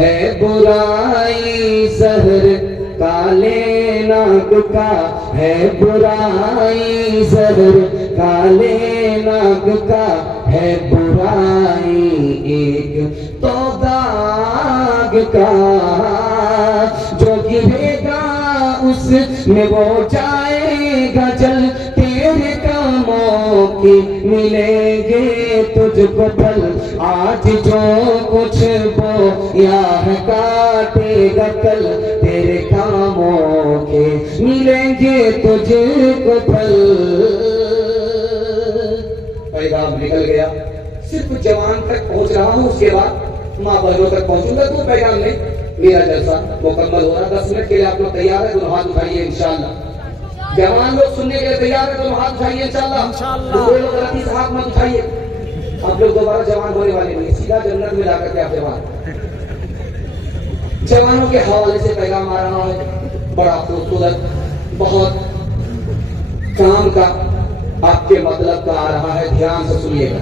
ہے برائی زہر کالے ناگ کا، ہے برائی زہر کالے ناگ کا، ہے برائی ایک تو داغ کا، جو گرے گا اس میں وہ جائے گا جل، تیرے کاموں کی ملیں گے تجھ کو پھل، آج جو کچھ بویا ہے کاٹے گا کل، تیرے کاموں کے ملیں گے تجھ کو پھل۔ پیغام نکل گیا، صرف جوان تک پہنچ رہا ہوں، اس کے بعد ماں بہنوں تک پہنچوں گا۔ تو پیغام میں میرا جلسہ مکمل ہو رہا، 10 منٹ کے لیے آپ لوگ تیار ہیں؟ دونوں ہاتھ اٹھائیے انشاءاللہ۔ جوان لوگ سننے کے لیے تیار ہیں؟ دونوں ہاتھ اٹھائیے انشاءاللہ۔ کوئی لوگ غلطی سے ہاتھ مت اٹھائیے، آپ لوگ دوبارہ جوان ہونے والے نہیں، سیدھا جنت میں جا کر کے آپ جوان۔ جوانوں کے حوالے سے پیغام آ رہا ہے، بڑا خوبصورت، بہت کام کا، آپ کے مطلب کا آ رہا ہے، دھیان سے سنیے گا۔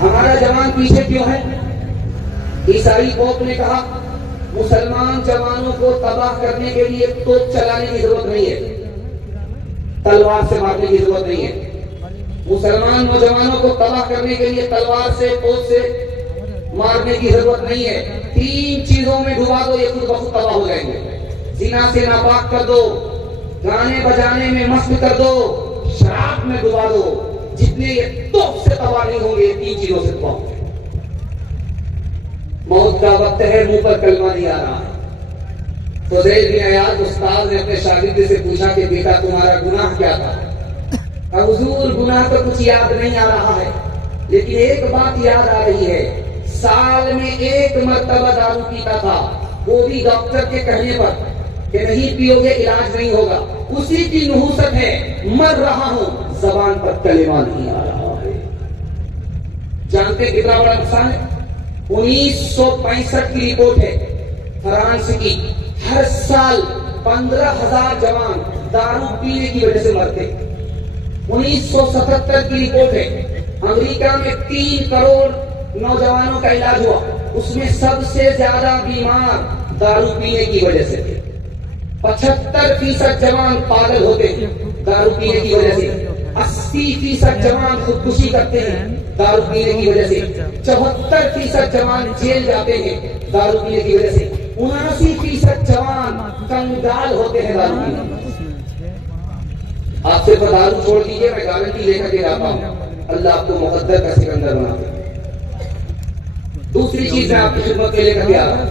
ہمارا جوان پیچھے کیوں ہے؟ عیسائی پوپ نے کہا مسلمان جوانوں کو تباہ کرنے کے لیے توپ چلانے کی ضرورت نہیں ہے، تلوار سے مارنے کی ضرورت نہیں ہے۔ مسلمان نوجوانوں کو تباہ کرنے کے لیے تلوار سے، توپ سے مارنے کی ضرورت نہیں ہے، 3 چیزوں میں ڈبا دو، یہ خود بخود تباہ ہو جائیں گے۔ زنا سے ناپاک کر دو، گانے بجانے میں مست کر دو، شراب میں ڈبا دو، جتنے یہ توپ سے تباہ نہیں ہوں گے، یہ 3 چیزوں سے تباہ ہوں گے۔ موت کا وقت ہے، منہ پر کلمہ نہیں آ رہا ہے۔ تو زید بن عیاض استاد نے اپنے شاگرد سے پوچھا کہ بیٹا تمہارا گناہ کیا تھا؟ کہا حضور گناہ تو کچھ یاد نہیں آ رہا ہے، لیکن ایک بات یاد آ رہی ہے، سال میں 1 مرتبہ دارو پیتا تھا، وہ بھی ڈاکٹر کے کہنے پر کہ نہیں پیو گے علاج نہیں ہوگا، اسی کی نحوست ہے، مر رہا ہوں، زبان پر کلمہ نہیں آ رہا ہے۔ جانتے کتنا بڑا نقصان ہے؟ 1965 کی رپورٹ ہے فرانس کی، ہر سال 15,000 جوان دارو پینے کی وجہ سے مرتے۔ 1977 کی رپورٹ ہے امریکہ میں 3 کروڑ نوجوانوں کا علاج ہوا، اس میں سب سے زیادہ بیمار دارو پینے کی وجہ سے تھے۔ 75% جوان پاگل ہوتے ہیں دارو پینے کی وجہ سے، 80% جوان خودکشی کرتے ہیں دارو پینے کی وجہ سے، 74% جوان جیل جاتے ہیں دارو پینے کی وجہ سے، 79% جوان کنگال ہوتے ہیں دارو پینے کی وجہ سے۔ آپ سے دارو چھوڑ دیجیے، میں گارنٹی لے کر کے جاتا ہوں، اللہ آپ کو مقدر کا سکندر بنا دے۔ دوسری چیز میں آپ کی خدمت میں لے کر کے آ رہا ہوں،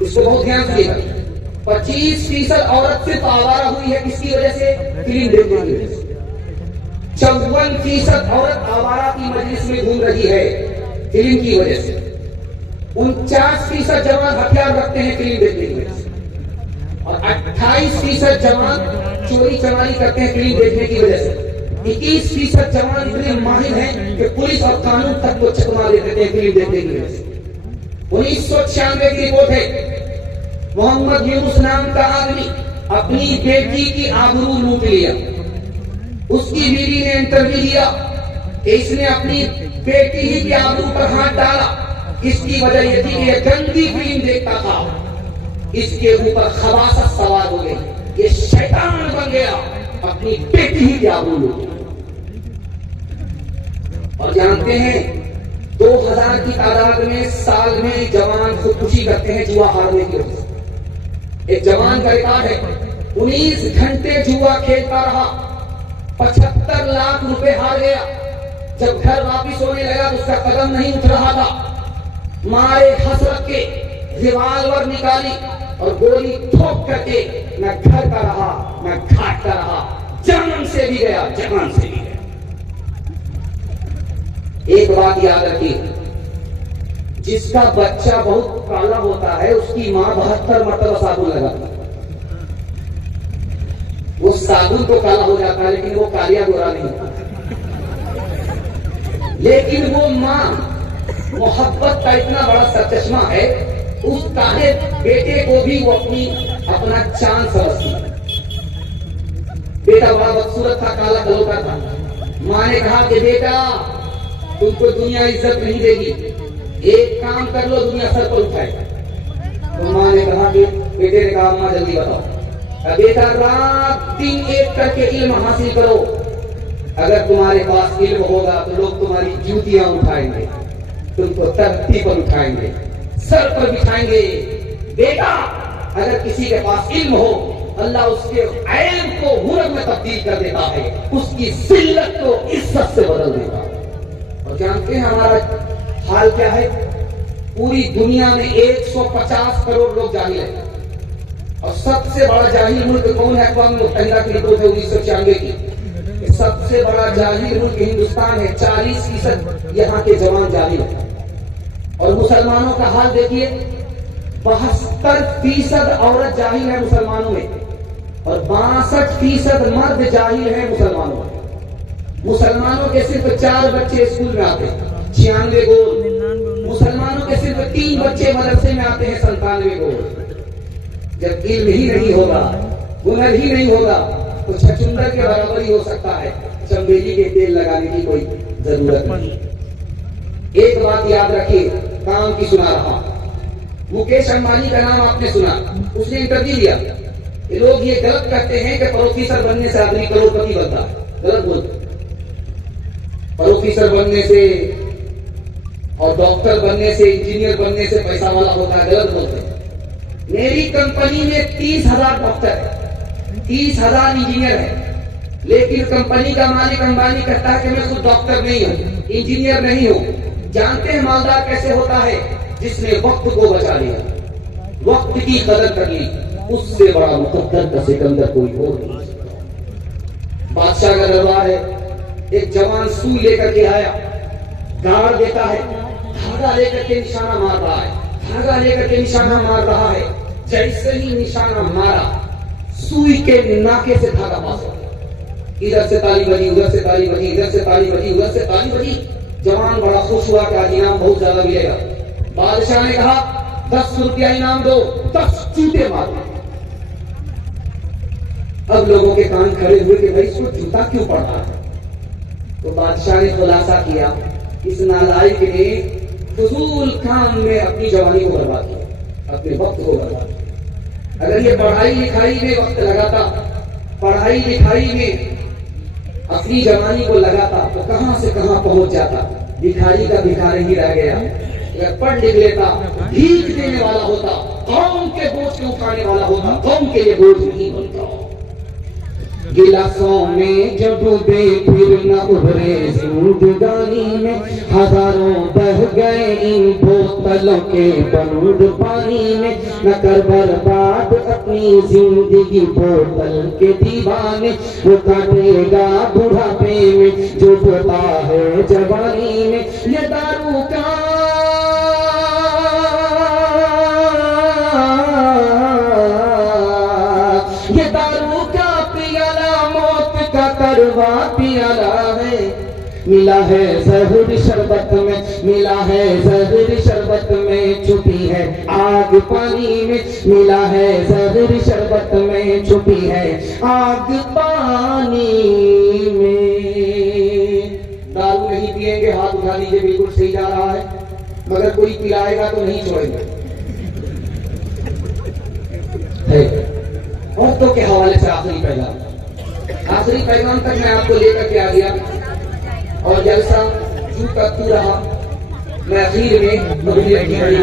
اس کو بہت دھیان سے دیکھا۔ 25% عورت صرف آوارہ ہوئی ہے کس کی وجہ سے؟ فلم دیکھنے کی وجہ سے۔ 54% عورت آوارہ کی مجلس میں گھوم رہی ہے فلم کی وجہ سے۔ 49% جوان ہتھیار رکھتے ہیں فلم دیکھنے کی وجہ سے، اور 28% جوان چوری چماری کرتے ہیں فلم دیکھنے کی وجہ سے۔ 21% جوان اتنے ماہر ہیں کہ پولیس اور قانون تک کو چکما دیتے ہیں فلم دیکھنے کی وجہ سے۔ 1996 کی رپورٹ ہے، محمد یونس نام کا آدمی اپنی بیٹی کی آبرو لوٹ لیا۔ اس کی بیوی نے انٹرویو دیا کہ اس نے اپنی بیٹی ہی کی آبرو پر ہاتھ ڈالا، اس کی وجہ یہ تھی کہ یہ گندی فلم دیکھتا تھا، اس کے اوپر خباثت سوار ہو گئی، یہ شیطان بن گیا، اپنی بیٹی ہی کی آبرو لوٹ لیا۔ اور جانتے ہیں 2000 کی تعداد میں سال میں جوان خودکشی کرتے ہیں جوا ہارنے کی وجہ سے۔ ایک جوان کا ریکارڈ ہے، 19 گھنٹے جوا کھیلتا رہا، 75 لاکھ روپے ہار گیا۔ جب گھر واپس ہونے لگا تو اس کا قدم نہیں اٹھ رہا تھا، مارے حسرت کے ریوالور نکالی اور گولی ٹھوک کر کے میں گھر کا رہا، میں گھاٹ کا رہا، جان سے بھی گیا، جان سے بھی گیا۔ ایک بات یاد رکھیے، جس کا بچہ بہت کالا ہوتا ہے اس کی ماں 72 مرتبہ صابن لگاتی ہے، وہ صابن تو کالا ہو جاتا ہے لیکن وہ کالیا گورا نہیں ہوتا۔ لیکن وہ ماں محبت کا اتنا بڑا سرچشمہ ہے، اس کالے بیٹے کو بھی وہ اپنا چاند سمجھتی ہے۔ بیٹا بڑا بدصورت تھا، کالا کلوٹا تھا، ماں نے کہا کہ بیٹا تم کو دنیا عزت نہیں دے گی، ایک کام کر لو دنیا سر پر اٹھائے گا. تو ماں نے کہا کہ بیٹے نے کہا ماں جلدی بتاؤ. بیٹا رات دن ایک کر کے علم حاصل کرو. اگر تمہارے پاس علم ہوگا تو لوگ تمہاری جوتیاں اٹھائیں گے, تم کو ترتی پر اٹھائیں گے, سر پر بٹھائیں گے. بیٹا اگر کسی کے پاس علم ہو اللہ اس کے علم کو ہنر میں تبدیل کر دیتا ہے, اس کی ذلت کو عزت سے بدل دیتا ہے. اور جانتے ہیں ہمارا حال کیا ہے؟ پوری دنیا میں 150 کروڑ لوگ جاہل ہیں, اور سب سے بڑا جاہل ملک کون ہے؟ اقوام متحدہ کی رپورٹ ہے 1996 کی. سب سے بڑا جاہل ملک ہندوستان ہے. 40% یہاں کے جوان جاہل ہیں. اور مسلمانوں کا حال دیکھیے, 72% عورت جاہل ہے مسلمانوں میں, اور 62% مرد جاہل ہے مسلمانوں میں. مسلمانوں کے صرف 4 بچے اسکول میں آتے ہیں, 96 گول. مسلمانوں کے صرف 3 بچے مدرسے میں آتے ہیں, 97 گول. جب علم ہی نہیں ہوگا, ہنر ہی نہیں ہوگا, تو چھچندر کے برابر ہی ہو سکتا ہے. چمبیلی کے تیل لگانے کی کوئی ضرورت نہیں. ایک بات یاد رکھیے, کام کی سنا رہا. مکیش امبانی کا نام آپ نے سنا, اس نے انٹرویو لیا. لوگ یہ غلط کہتے ہیں کہ پروفیسر بننے سے آدمی کروڑپتی بنتا ہے. غلط بولتے. پروفیسر بننے سے اور ڈاکٹر بننے سے, انجینئر بننے سے پیسہ والا ہوتا ہے. غلط بولتے. میری کمپنی میں 30,000 ڈاکٹر ہے, 30,000 انجینئر ہے, لیکن کمپنی کا مالک امبانی کہتا ہے کہ میں خود ڈاکٹر نہیں ہوں, انجینئر نہیں ہوں. جانتے ہیں مالدار کیسے ہوتا ہے؟ جس نے وقت کو بچا لیا, وقت کی قدر کر لی. اس سے بڑا مقدر کا سکندر کوئی اور نہیں. بادشاہ کا دربار ہے, ایک جوان سوئی لے کر کے آیا, گاڑ دیتا ہے, دھاگا لے کر کے نشانہ مار رہا ہے, دھاگا لے کر کے نشانہ مار رہا ہے. جیسے ہی نشانہ مارا, سوئی کے ناکے سے دھاگا پاس ہو گیا. ادھر سے تالی بجی, ادھر سے تالی بجی, ادھر سے تالی بجی, ادھر سے تالی بجی. جوان بڑا خوش ہوا کہ انعام بہت زیادہ ملے گا. بادشاہ نے کہا 10 روپیہ انعام دو, 10 جوتے مارو. اب لوگوں کے کان کھڑے ہوئے کہ بھائی اس کو جوتا کیوں پڑا ہے؟ تو بادشاہ نے خلاصہ کیا, اس نالائق نے فضول کام میں اپنی جوانی کو برباد کیا, اپنے وقت کو برباد کیا. اگر یہ پڑھائی لکھائی میں وقت لگاتا, پڑھائی لکھائی میں اپنی جوانی کو لگاتا, تو کہاں سے کہاں پہنچ جاتا. بھکاری کا بھکاری ہی رہ گیا. اگر پڑھ لکھ لیتا, بھیک دینے والا ہوتا, قوم کے بوجھ کو اٹھانے والا ہوتا, قوم کے لیے بوجھ نہیں بنتا. گلاسوں میں جب ڈوبے پھر نہ ابھرے زندگانی میں, ہزاروں بہ گئے ان بوتلوں کے بلود پانی میں. نہ کر برباد اپنی زندگی بوتل کے دیوانے, وہ کاٹے گا بڑھاپے میں جو بتا ہے جوانی میں. یہ دارو کا پیالہ ہے, ملا ہے زہر شربت میں, ملا ہے زہر شربت میں, چھپی ہے آگ پانی میں. ملا ہے زہر شربت میں, چھپی ہے آگ پانی میں. دارو نہیں پیئیں گے, ہاتھ اٹھا لیجیے, بالکل صحیح جا رہا ہے. مگر کوئی پلائے گا تو نہیں چھوڑیں گے. عورتوں کے حوالے سے آخری پیغام تک میں آپ کو لے کر کے آ گیا, اور جلسہ چوں تک تو رہا. میں اخیر میں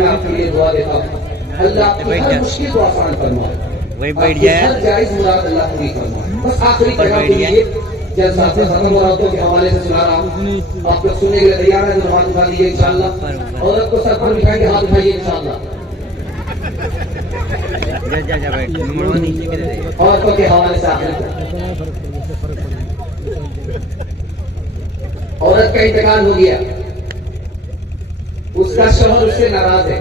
آپ کے لیے دعا دیتا ہوں, اللہ آپ کی ہر مشکل کو آسان فرمائے, ہر جائز مراد اللہ پوری فرمائے. بس آخری پیغام کے لیے جلسہ سے ختم ہو رہا, عورتوں کے حوالے سے سنا رہا ہوں. آپ لوگ سننے کے لیے تیار ہیں تو ہاتھ اٹھا دیجیے انشاءاللہ. عورت کو سر پر بٹھائیں گے, ہاتھ اٹھائیے انشاءاللہ. عورتوں کے حوالے سے عورت کا انتقال ہو گیا, اس کا شوہر اس سے ناراض ہے.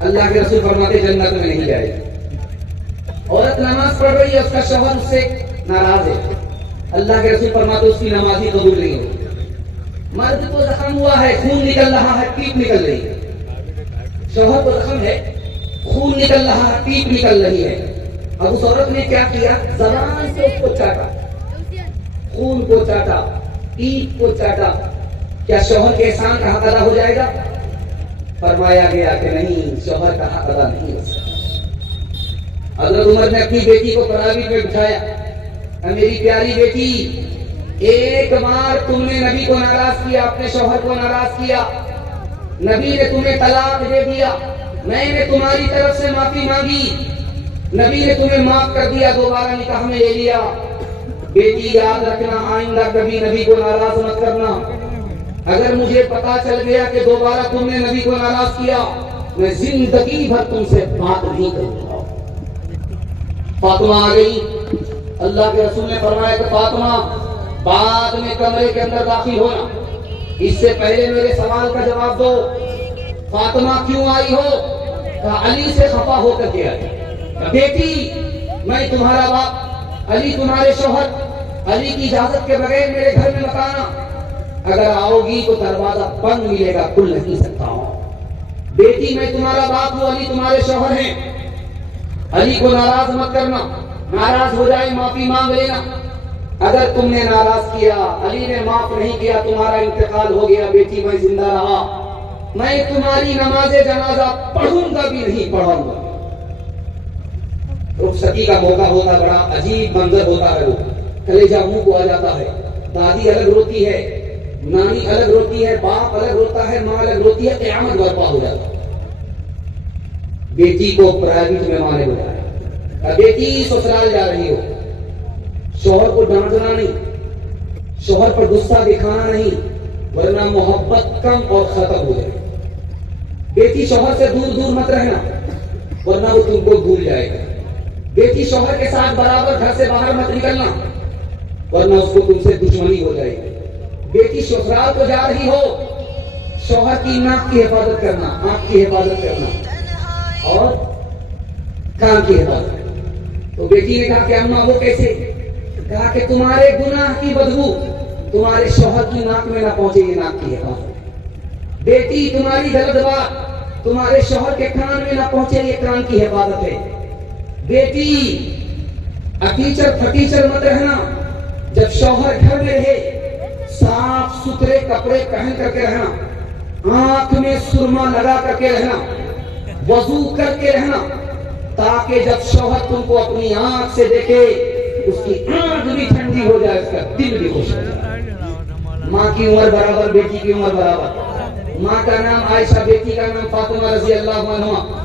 اللہ کے رسول فرماتے جنت میں نہیں جائے گی. عورت نماز پڑھ رہی ہے, اس کا شوہر اس سے ناراض ہے. اللہ کے رسول فرماتے اس کی نماز ہی قبول نہیں ہوگی. مرد کو زخم ہوا ہے, خون نکل رہا ہے, پیپ نکل رہی ہے. شوہر کو زخم ہے, خون نکل رہا ہے, پیپ نکل رہی ہے. اب اس عورت نے کیا کیا؟ زبان سے اس کو چاٹا, خون کو چاٹا, پیپ کو چاٹا. کیا شوہر کے احسان کا حق ادا ہو جائے گا؟ فرمایا گیا کہ نہیں، شوہر کا حق ادا نہیں ہو سکتا۔ حضرت عمر نے اپنی بیٹی کو تراویح میں بٹھایا، میری پیاری بیٹی، ایک بار تم نے نبی کو ناراض کیا، اپنے شوہر کو ناراض کیا، نبی نے تمہیں طلاق دے دیا، میں نے تمہاری طرف سے معافی مانگی، نبی نے تمہیں معاف کر دیا، دوبارہ نکاح میں لے لیا۔ بیٹی یاد رکھنا، آئندہ کبھی نبی کو ناراض مت کرنا۔ اگر مجھے پتا چل گیا کہ دوبارہ تم نے نبی کو ناراض کیا، میں زندگی بھر تم سے بات نہیں کروں گا۔ فاطمہ آ گئی، اللہ کے رسول نے فرمایا کہ فاطمہ بعد میں کمرے کے اندر داخل ہونا، اس سے پہلے میرے سوال کا جواب دو۔ فاطمہ کیوں آئی ہو؟ کہا علی سے خفا ہو کر کے آئی۔ بیٹی میں تمہارا باپ، علی تمہارے شوہر، علی کی اجازت کے بغیر میرے گھر میں مت آنا، اگر آؤ گی تو دروازہ بند ملے گا، کھل نہیں سکتا ہوں۔ بیٹی میں تمہارا باپ ہوں، علی تمہارے شوہر ہیں، علی کو ناراض مت کرنا، ناراض ہو جائے معافی مانگ لینا۔ اگر تم نے ناراض کیا، علی نے معاف نہیں کیا، تمہارا انتقال ہو گیا، بیٹی میں زندہ رہا، میں تمہاری نماز جنازہ پڑھوں گا بھی نہیں پڑھاؤں گا۔ رخصتی کا موقع ہوتا، بڑا عجیب منظر ہوتا ہے، وہ کلیجہ منہ کو آ جاتا ہے، دادی الگ روتی ہے، نانی الگ روتی ہے، باپ الگ روتا ہے، ماں الگ روتی ہے، قیامت برپا ہو جاتا ہے۔ بیٹی کو پرائیویٹ میں ماں نے بلایا، بیٹی سسرال جا رہی ہو، شوہر کو ڈانٹنا نہیں، شوہر پر غصہ دکھانا نہیں، ورنہ محبت کم اور ختم ہو جائے۔ بیٹی شوہر سے دور دور مت رہنا، ورنہ وہ تم کو بھول جائے گا۔ بیٹی شوہر کے ساتھ برابر گھر سے باہر مت نکلنا، ورنہ اس کو تم سے دشمنی ہو جائے گی۔ بیٹی سسرال کو جا رہی ہو، شوہر کی ناک کی حفاظت کرنا، آنکھ کی حفاظت کرنا اور کان کی حفاظت کرنا۔ تو بیٹی نے کہا کہ اماں وہ کیسے؟ کہا کہ تمہارے گناہ کی بدبو تمہارے شوہر کی ناک میں نہ پہنچے، یہ ناک کی حفاظت۔ بیٹی تمہاری غلط بات تمہارے شوہر کے کان میں نہ پہنچے، یہ کان کی حفاظت ہے۔ بیٹی اٹیچر پھٹیچر مت رہنا، جب شوہر گھر میں رہے صاف ستھرے کپڑے پہن کر کے رہنا، آنکھ میں سرما لگا کر کے رہنا، وضو کر کے رہنا، تاکہ جب شوہر تم کو اپنی آنکھ سے دیکھے اس کی آنکھ بھی ٹھنڈی ہو جائے، اس کا دل بھی خوش ہو جائے۔ ماں کی عمر برابر، بیٹی کی عمر برابر۔ ماں کا نام عائشہ، بیٹی کا نام فاطمہ رضی اللہ عنہا۔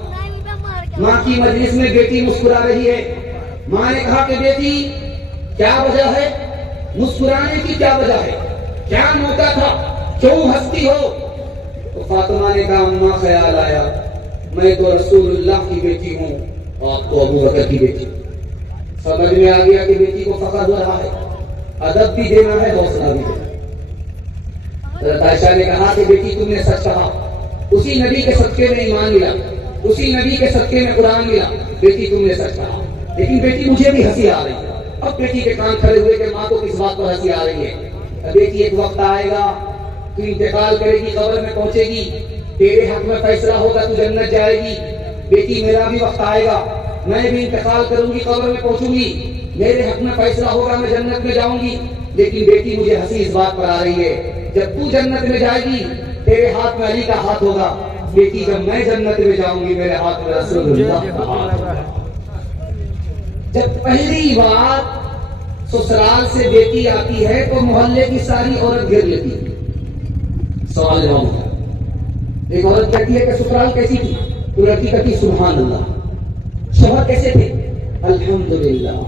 ماں کی مجلس میں بیٹی مسکرا رہی ہے، ماں نے کہا کہ بیٹی کیا وجہ ہے مسکرانے کی، کیا وجہ ہے، کیا موقع تھا، کیوں ہنستی ہو؟ تو فاطمہ نے کہا اماں خیال آیا میں تو رسول اللہ کی بیٹی ہوں، آپ تو ابو بکر کی بیٹی۔ سمجھ میں آ گیا کہ بیٹی کو فخر ہو رہا ہے، ادب بھی دینا ہے، حوصلہ بھی دینا ہے۔ حضرت عائشہ نے کہا کہ بیٹی تم نے سچ کہا، اسی نبی کے صدقے میں ایمان ملا، اسی نبی کے صدقے میں قرآن ملا، بیٹی تم نے سچ کہا۔ لیکن بیٹی مجھے بھی ہنسی آ رہی ہے۔ اب بیٹی کے کان کھڑے ہوئے کہ ماں کو کس بات پر ہنسی آ رہی ہے؟ بیٹی ایک وقت آئے گا تو انتقال کرے گی، قبر میں پہنچے گی، تیرے حق میں فیصلہ ہوگا، تو جنت جائے گی۔ بیٹی میرا بھی وقت آئے گا، میں بھی انتقال کروں گی، قبر میں پہنچوں گی، میرے حق میں فیصلہ ہوگا، میں جنت میں جاؤں گی۔ لیکن بیٹی مجھے ہنسی اس بات پر آ رہی ہے، جب تو جنت میں جائے گی تیرے ہاتھ میں علی کا ہاتھ ہوگا، بیٹی جب میں جنت میں جاؤں گی میرے ہاتھ میں رسول اللہ کا ہاتھ ہوگا۔ جب پہلی بار سسرال سے بیٹی آتی ہے تو محلے کی ساری عورت گھیر لیتی ہے۔ سوال جواب ہوتا ہے، ایک عورت کہتی ہے کہ سسرال کیسی تھی؟ تو لڑکی کہتی سبحان اللہ۔ شوہر کیسے تھے؟ الحمدللہ۔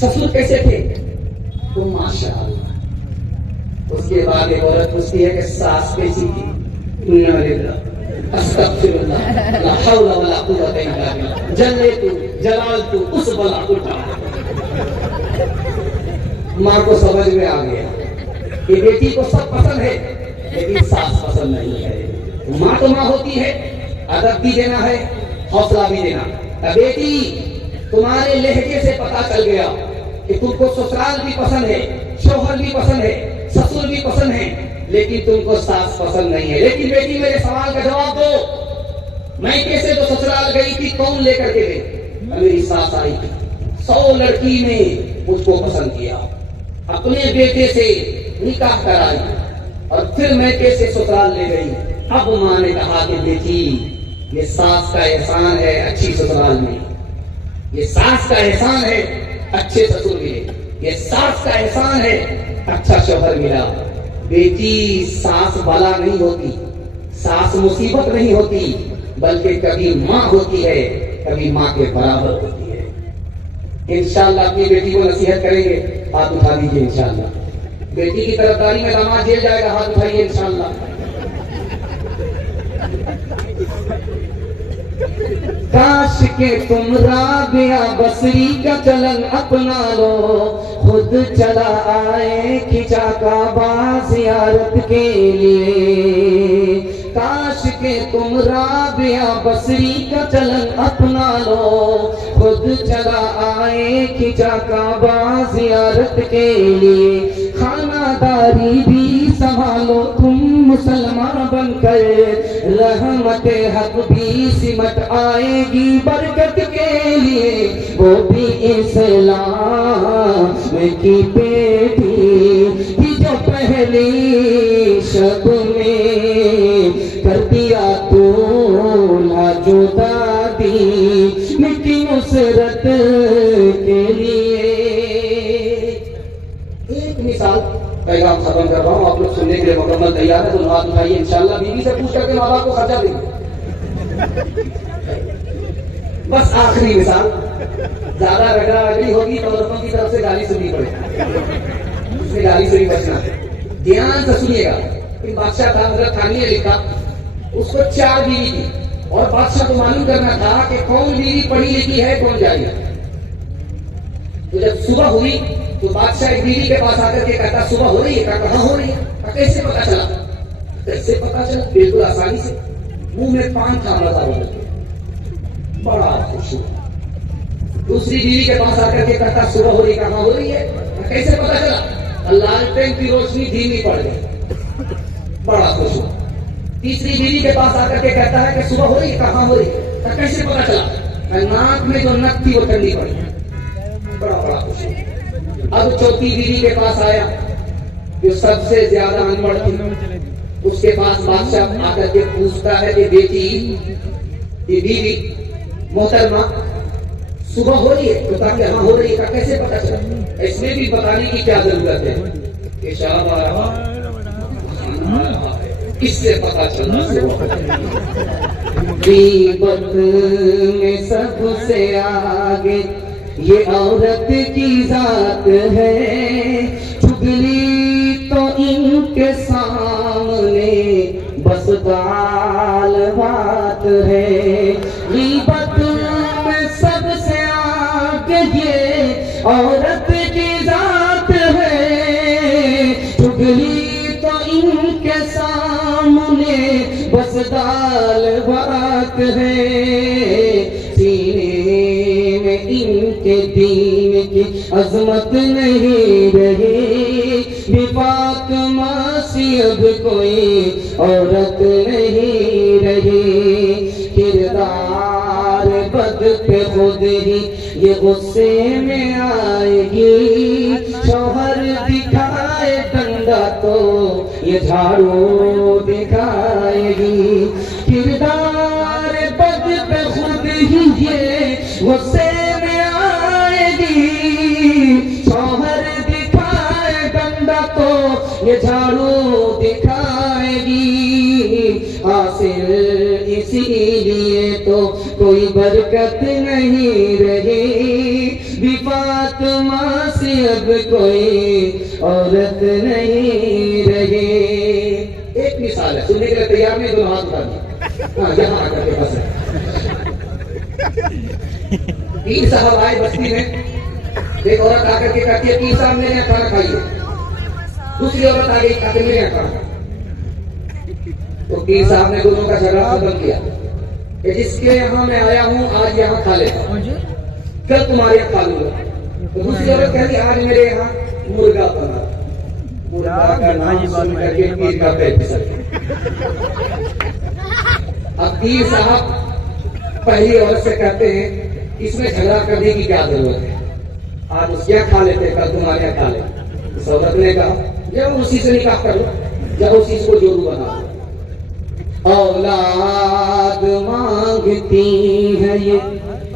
سسر کیسے تھے؟ تو ماشاء اللہ۔ اس کے بعد ایک عورت پوچھتی ہے کہ ساس کیسی تھی؟ استغفر اللہ، لا حول ولا قوت الا باللہ، جلالت اس بلا کو ماں کو سمجھ میں آ گیا کہ بیٹی کو سب پسند ہے لیکن ساس پسند نہیں ہے۔ ماں تو ماں ہوتی ہے، ادب بھی دینا ہے، حوصلہ بھی دینا۔ بیٹی تمہارے لہجے سے پتا چل گیا کہ تم کو سسرال بھی پسند ہے، شوہر بھی پسند ہے، سسر بھی پسند ہے، لیکن تم کو ساس پسند نہیں ہے۔ لیکن بیٹی میرے سوال کا جواب دو، میں کیسے تو سسرال گئی تھی، کون لے کر کے گئی؟ میری ساس آئی تھی، 100 لڑکی نے مجھ کو پسند کیا، اپنے بیٹے سے نکاح کرائی، اور پھر میں کیسے سسرال لے گئی؟ اب ماں نے کہا کہ بیٹی یہ ساس کا احسان ہے اچھی سسرال میں، یہ ساس کا احسان ہے اچھے سسر ملے، یہ ساس کا احسان ہے اچھا شوہر ملا۔ بیٹی ساس بلا نہیں ہوتی، ساس مصیبت نہیں ہوتی، بلکہ کبھی ماں ہوتی ہے، کبھی ماں کے برابر ہوتی ہے۔ انشاءاللہ اپنی بیٹی کو نصیحت کریں گے، ہاتھ اٹھا دیجیے انشاءاللہ۔ بیٹی کی طرفداری میں داماد جیل جائے گا، ہاتھ اٹھائیے انشاءاللہ۔ کاش کہ تم رابعہ بصری کا چلن اپنا لو، خود چلا آئے کھچا کعبہ زیارت کے لیے۔ کاش کہ تم رابعہ بصری کا چلن اپنا لو، خود چلا آئے کھچا کعبہ زیارت کے لیے۔ خانہ داری بھی سنبھالو تم مسلمان بن کر، رحمت حق بھی سمٹ آئے گی برکت کے لیے۔ وہ بھی اسلام کی بیٹی تھی جو پہلی شب میں کر دیا تو لاجو دادی مٹی نصرت کے لیے۔ ایک مثال پیغام ختم کر رہا ہوں، آپ لوگ سننے کے لیے مکمل تیار ہے تو ہاتھ اٹھائیے انشاءاللہ۔ بیوی سے پوچھ کر کے ماں باپ کو خرچہ دیں گے۔ بس آخری مثال، زیادہ رگڑا رگڑی ہوگی تو عورتوں کی طرف سے گالی سننی پڑے گی، اس سے گالی سے بھی بچنا ہے۔ دھیان سے سنیے گا، بادشاہ تھا حضرت تھانی نے لکھا، اس کو 4 بیوی تھی اور بادشاہ کو معلوم کرنا تھا کہ کون بیوی پڑھی لکھی ہے کون جاہل ہے۔ تو جب صبح ہوئی تو بادشاہ ایک بیوی کے پاس آ کر کے کہتا صبح ہو رہی ہے؟ کہا کہاں ہو رہی ہے؟ کیسے پتا چلا؟ کیسے پتا چلا؟ بالکل آسانی سے، منہ میں پان تھا مزہ ہو گیا، بڑا خوش ہوا۔ دوسری بیوی کے پاس آ کر کے کہتا صبح ہو رہی، کہاں ہو رہی ہے؟ کیسے پتا چلا؟ لالٹین کی روشنی دھیمی پڑ گئی، بڑا خوش ہوا۔ تیسری بیوی کے پاس آ کر کے کہتا ہے کہ صبح ہو رہی ہے، کہاں ہو رہی ہے؟ کیسے پتا چلا؟ ناک میں جو نک تھی وہ ٹھنڈی پڑ گئی، بڑا خوش ہوا۔ اب چوتھی بیوی کے پاس آیا جو سب سے زیادہ انپڑھ تھی، اس کے پاس بادشاہ آ کر کے پوچھتا ہے کہ بیٹی یہ بیوی محترمہ صبح ہو رہی ہے؟ تو کہا کہ ہاں ہو رہی ہے۔ کیسے پتا چلا؟ اس میں بھی بتانے کی کیا ضرورت ہے کہ شام آ رہا اس سے پتا چلا۔ غیبت میں سب سے آگے یہ عورت کی ذات ہے، چگلی تو ان کے سامنے بس گال بات ہے۔ غیبت میں سب سے آگے یہ عورت کی ذات ہے، چگلی تو ان کے سامنے بس گال بات ہے۔ سینے میں ان کے دین کی عظمت نہیں رہی، بے فاطمہ سی اب کوئی عورت نہیں رہی۔ کردار بد پہ خود ہی یہ غصے میں آئے گی، شوہر دکھائے ڈنڈا تو یہ جھاڑو دکھائے گی۔ کردار بد پہ خود ہی یہ غصے میں آئے گی، شوہر دکھائے ڈنڈا تو یہ جھاڑو دکھائے گی۔ حاصل اسی لیے تو کوئی برکت نہیں رہی، بھی فاطمہ سے اب کوئی عورت نہیں رہی۔ ایک مثال ہے، سننے کے لیے تیار نہیں؟ دونوں ہاتھ اٹھا دیں، ہاں یہاں آ کر کے بس۔ 3 صاحب آئے بستی میں، ایک عورت آ کر کے کہتی ہے پیر صاحب میرے یہاں کھانا کھائیے۔ دوسری عورت آ گئی کہتی میرے یہاں کھانا۔ تو پیر صاحب نے دونوں کا جھگڑا ختم کیا کہ جس کے یہاں میں آیا ہوں آج یہاں کھا لیتا ہوں، کل تمہارے یہاں کھا لوں گا۔ تو دوسری عورت کہتی آج میرے یہاں مرغا بنا، مرغا کا نام سن کر کے پیر کا پیر پھسل گیا۔ اب پیر صاحب پہلی عورت سے کہتے ہیں اس میں جھگڑا کرنے کی کیا ضرورت ہے، آج اس کے یہاں کھا لیتے کل تمہارے یہاں کھا لیتے۔ اس عورت نے کہا جب اسی سے نکاح کر لو، جب اسی کو جورو بنا لو۔ اولاد مانگتی ہے یہ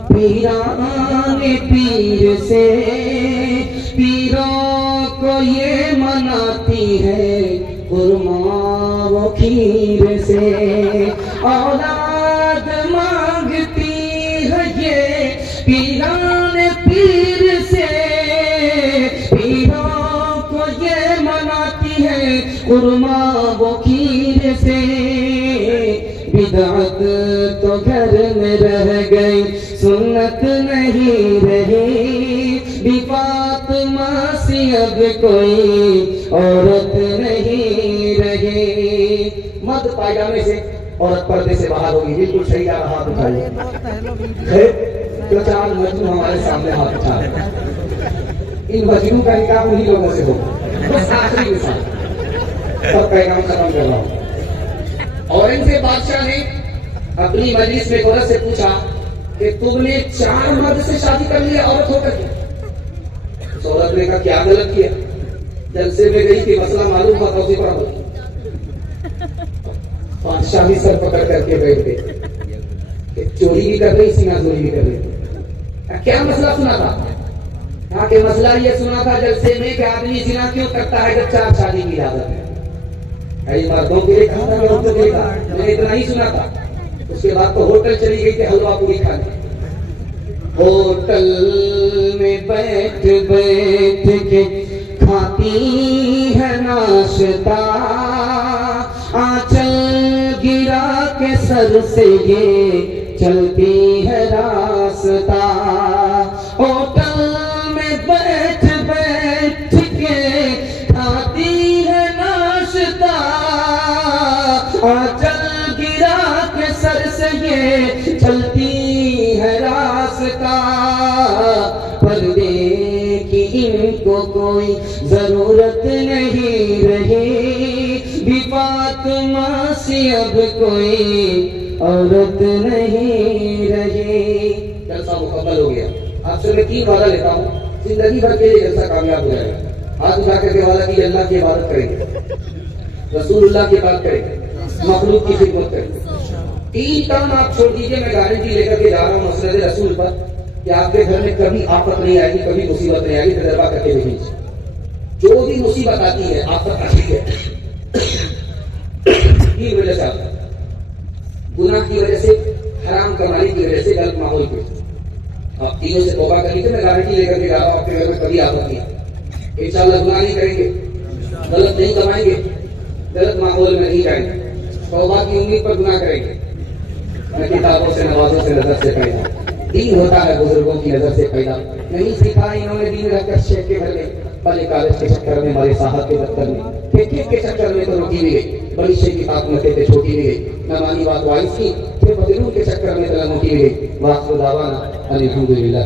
پیران پیر سے، پیروں کو یہ مناتی ہے خرما و کھیر سے۔ اولاد مانگتی ہے یہ پیران پیر سے، پیروں کو یہ مناتی ہے خرما و کھیر سے۔ بدعت تو گھر میں رہ گئی، سنت نہیں رہی، بی فاطمہ سی اب کوئی عورت نہیں رہی۔ مرد پائجامے سے، عورت پردے سے باہر ہوگی، بالکل صحیح جا رہا، ہاتھ اٹھائیے۔ جو چار مجنون ہمارے سامنے ہاتھ اٹھا رہے ہیں، ان مجنون کا نکاح انہی لوگوں سے ہو، بس آخری مثال، سب پیغام ختم کر رہا ہوں۔ اورنگزیب بادشاہ نے اپنی مجلس میں عورت سے پوچھا کہ تم نے 4 مرد سے شادی کر لی عورت ہو کر کے؟ اس عورت نے کہا کیا غلط کیا؟ جلسے میں گئی کہ مسئلہ معلوم ہوا تھا اسی پر عمل۔ بادشاہ بھی سر پکڑ کر کے بیٹھ گئے کہ چوری بھی کر رہی، سینہ زوری بھی کر رہی۔ کیا مسئلہ سنا تھا؟ کہا کہ مسئلہ یہ سنا تھا جلسے میں کہ آدمی زنا کیوں کرتا ہے جب 4 شادی کی اجازت ہے؟ مردوں کے لیے کہا تھا کہ عورتوں کے لیے کہا؟ میں نے اتنا ہی سنا تھا۔ اس کے بعد تو ہوٹل چلی گئی تھی حلوہ پوری کھانے۔ ہوٹل میں بیٹھ بیٹھ کے کھاتی ہے ناشتہ، آنچل گرا کے سر سے یہ چلتی ہے راستہ۔ ہوٹل میں بیٹھ بیٹھ کے کھاتی ہے ناشتہ، آنچل گرا کے سر سے یہ چلتی ہے راستہ۔ پردے کی ان کو کوئی ضرورت نہیں رہی، بی فاطمہ سی اب کوئی عورت نہیں رہی۔ جلسہ مکمل ہو گیا۔ آپ سے میں 3 وعدہ لیتا ہوں، زندگی بھر کے لیے جلسہ کامیاب ہو جائے گا۔ ہاتھ اٹھا کر کے وعدہ کی اللہ کی عبادت کریں گے، رسول اللہ کی بات کریں گے، مخلوق کی خدمت کریں گے۔ 3 کام آپ چھوڑ دیجئے، میں گارنٹی لے کر کے جا رہا ہوں مسند رسول پر کہ آپ کے گھر میں کبھی آفت نہیں آئے گی، کبھی مصیبت نہیں آئے گی۔ تجربہ کر کے دیکھیے، جو بھی مصیبت آتی ہے، آفت آتی ہے، 3 وجہ سے آتا ہے۔ گناہ کی وجہ سے، حرام کمانے کی وجہ سے، غلط ماحول کی وجہ سے۔ آپ تینوں سے توبہ کر لیجیے، میں گارنٹی لے کر کے جا رہا ہوں آپ کے گھر میں کبھی آفت نہیں آئے۔ انشاءاللہ گناہ نہیں کریں گے، غلط نہیں کمائیں گے، غلط ماحول میں نہیں جائیں گے، توبہ کی امید پر گناہ کریں گے۔ میں کتابوں سے، نوازوں سے، نظر سے پیدا، دین ہوتا ہے بزرگوں کی نظر سے پیدا۔ نہیں سکھا انہوں نے دین رہ کر شیخ کے گھر میں، پہلے کالج کے چکر میں، ہمارے صاحب کے دفتر میں، ٹھیک کے چکر میں تو روٹی بھی گئی، بڑی شیخ کی خاتمتیں تھے چھوٹی بھی گئی، نمانی بات وائس کی، پھر بدلوں کے چکر میں تو موٹی بھی گئی۔ واخر دعوانا الحمدللہ۔